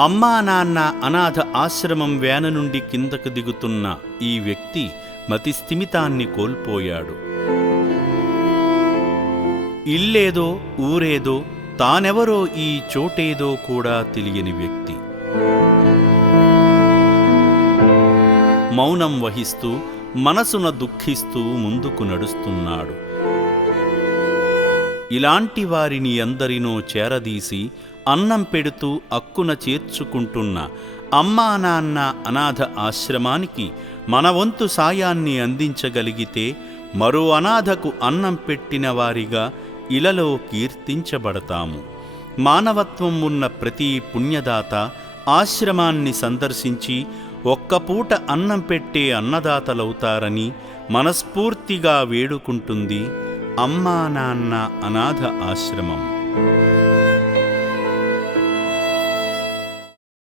అమ్మా నాన్న అనాథ ఆశ్రమం వ్యాన నుండి కిందకు దిగుతున్న ఈ వ్యక్తి మతిస్థిమితాన్ని కోల్పోయాడు. ఇల్లేదో ఊరేదో తానెవరో ఈ చోటేదో కూడా తెలియని వ్యక్తి మౌనం వహిస్తూ మనసున దుఃఖిస్తూ ముందుకు నడుస్తున్నాడు. ఇలాంటి వారిని ఎందరినో చేరదీసి అన్నం పెడుతూ అక్కున చేర్చుకుంటున్న అమ్మా నాన్న అనాథ ఆశ్రమానికి మన వంతు సాయాన్ని అందించగలిగితే మరో అనాథకు అన్నం పెట్టిన వారిగా ఇలలో కీర్తించబడతాము. మానవత్వం ఉన్న ప్రతి పుణ్యదాత ఆశ్రమాన్ని సందర్శించి ఒక్కపూట అన్నం పెట్టే అన్నదాతలవుతారని మనస్ఫూర్తిగా వేడుకుంటుంది అమ్మా నాన్న అనాథ ఆశ్రమం.